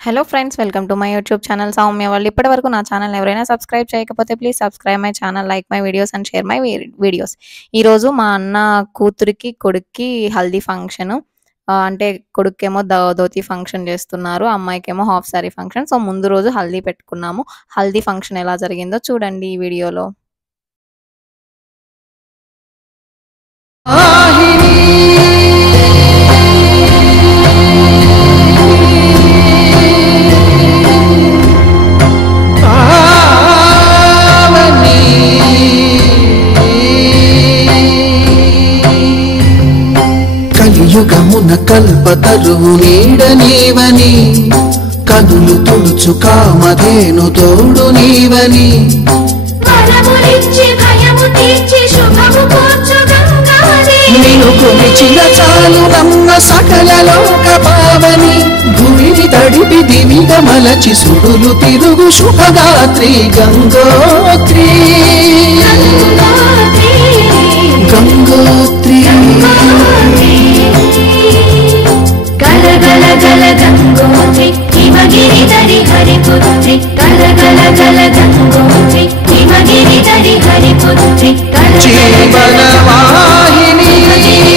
Hello friends, welcome to my YouTube channel Soumya వాళ్ళు. ఇప్పటివరకు నా ఛానల్ ఎవరైనా సబ్స్క్రైబ్ చేయకపోతే please subscribe my channel, like my videos and share my videos. ఈరోజు మా అన్న కూతురికి కొడుక్కి హల్దీ ఫంక్షన్. అంటే కొడుక్కేమో ధోతి ఫంక్షన్ చేస్తున్నారు, అమ్మాయికేమో హాఫ్ సారీ ఫంక్షన్. సో ముందు రోజు హల్దీ పెట్టుకున్నాము. హల్దీ ఫంక్షన్ ఎలా జరిగిందో చూడండి ఈ వీడియోలో. కలియుగమున కల్పతరువు నీడ నీవని, కదులు తుడుచు కామధేను తోడు నీవని, నిన్ను కొలిచిన చాలు నమ్మ సకల లోక పావని, భూమిని తడిపి దివిగ మలచి సుడులు తిరుగు శుభగాత్రి గంగోత్రి గంగోత్రి గల గల గల గంగోత్రి హిమగిరి దరి హరిపుత్రి, గల గల గల గంగోత్రి హిమగిరి దరి హరిపుత్రి, జీవన వాహిని హిమగిరి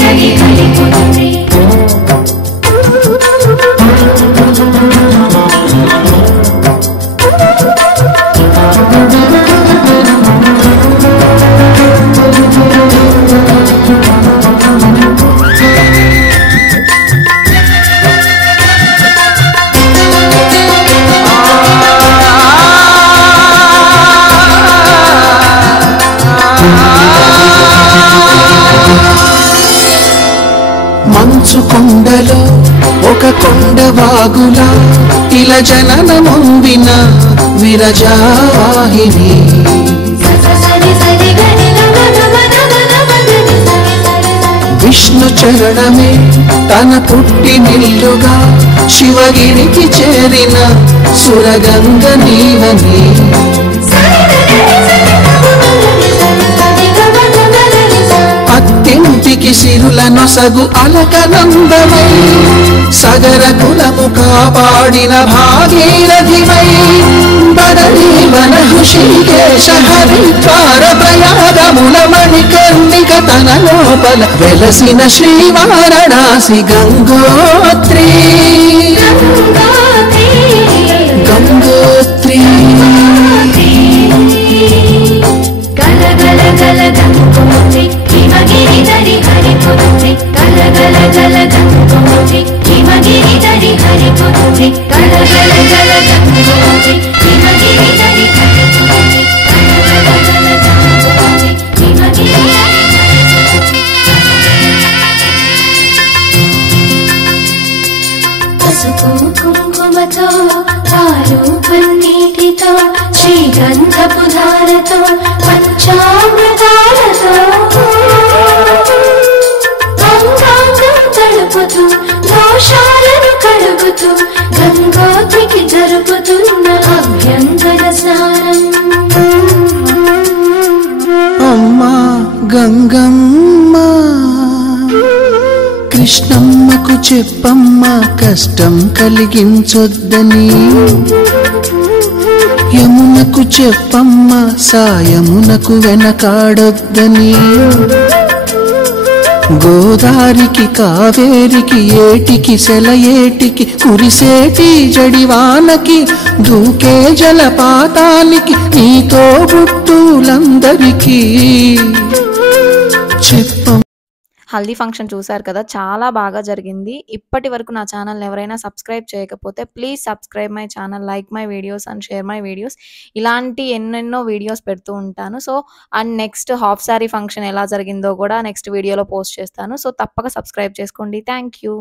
దరి హరిపుత్రి. మంచు కొండలో ఒక కొండ వాగులా, ఇలా జనన ముందిన విరజావాహిని, విష్ణు చరణమే తన పుట్టి నిల్లుగా, శివగిరికి చేరిన సురగంగ నీవని, అత్తింటికి సిరుల నొసగు అలకనందమై, సగర కులము కాపాడిన భాగీరథివై, బదరీ వన హృషికేశ హరిద్వార ప్రయాగముల మణికర్ణిక తన లోపల వెలసిన శ్రీవారణాసి గంగోత్రి గంగోత్రి గల గల గల గంగోత్రి హిమగిరి దరి హరిపుత్రి, గల గల గల గంగోత్రి హిమగిరి దరి హరిపుత్రి, గల గల గల గంగోత్రి హిమగిరి దరి హరిపుత్రి, గల గల గల గంగోత్రి హిమగిరి దరి హరిపుత్రి. పసుపు కుంకుమతో పాలు పన్నీటితో శ్రీగంధపు ధారతో పంచామృతాలతో అంగాంగం తడుపుతూ దోషాలను కడుగుతూ గంగోత్రికి జరుపుతున్న అభ్యంగన స్నానం. అమ్మా గంగమ్మ, కృష్ణమ్మకు చెప్పమ్మ కష్టం కలిగించొద్దని, యమునకు చెప్పమ్మ సాయమునకు వెనకాడొద్దని, గోదారికి కావేరికి ఏటికి సెలయేటికి కురిసేటి జడివానకి దూకే జలపాతానికి నీతో బుట్టులందరికీ చెప్పమ్మ. హల్దీ ఫంక్షన్ చూసారు కదా, చాలా బాగా జరిగింది. ఇప్పటి వరకు నా ఛానల్ ఎవరైనా సబ్స్క్రైబ్ చేయకపోతే please subscribe my channel, like my videos and share my videos. ఇలాంటి ఎన్నెన్నో వీడియోస్ పెడుతూ ఉంటాను. So and next half sorry function ఎలా జరిగిందో కూడా నెక్స్ట్ వీడియోలో పోస్ట్ చేస్తాను. సో తప్పక సబ్స్క్రైబ్ చేసుకోండి. Thank you.